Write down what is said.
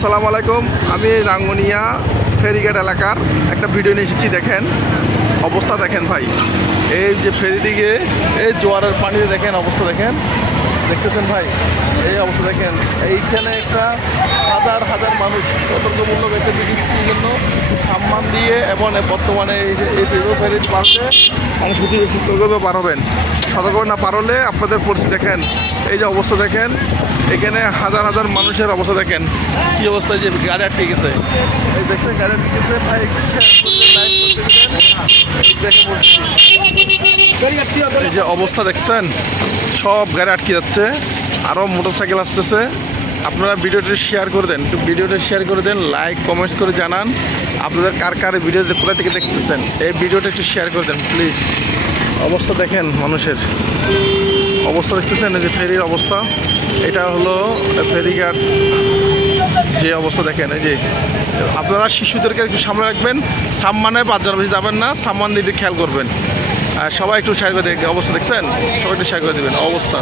আসসালামু আলাইকুম। আমি রাঙ্গুনিয়া ফেরিঘাট এলাকার একটা ভিডিও নিয়ে এসেছি। দেখেন অবস্থা, দেখেন ভাই, এই যে ফেরি দিকে এই জোয়ারের পানিতে দেখেন অবস্থা, দেখেন দেখতেছেন ভাই, এই অবস্থা দেখেন। এইখানে একটা হাজার হাজার মানুষ সতর্কমূলক একটা বিধির জন্য সম্মান দিয়ে এবং বর্তমানে এই যে এই ফেরি পাশে অনেক সতর্কভাবে পার হবেন। সতর্ক না পারলে আপনাদের পরিস্থিতি দেখেন, এই যে অবস্থা দেখেন, এখানে হাজার হাজার মানুষের অবস্থা দেখেন কী অবস্থা। যে গাড়ি আটকে গেছে, এই দেখছেন গাড়ি আটকে গেছে ভাই, এই যে অবস্থা দেখছেন, সব গাড়ি আটকে যাচ্ছে, আরও মোটরসাইকেল আসতেছে। আপনারা ভিডিওটি শেয়ার করে দেন, একটু ভিডিওটা শেয়ার করে দেন, লাইক কমেন্টস করে জানান আপনাদের কার কার ভিডিও কোথা থেকে দেখতেছেন। এই ভিডিওটা একটু শেয়ার করে দেন প্লিজ। অবস্থা দেখেন মানুষের অবস্থা দেখতেছেন, এই যে ফেরির অবস্থা, এটা হলো ফেরিঘাট। যে অবস্থা দেখেন, এই যে আপনারা শিশুদেরকে একটু সামনে রাখবেন, সম্মানে 5 জন বেশি যাবেন না, সম্মান দিয়ে খেয়াল করবেন। আর সবাই একটু শেয়ার করে দেবেন, অবস্থা দেখছেন, সবাই একটু শেয়ার করে দেবেন অবস্থা।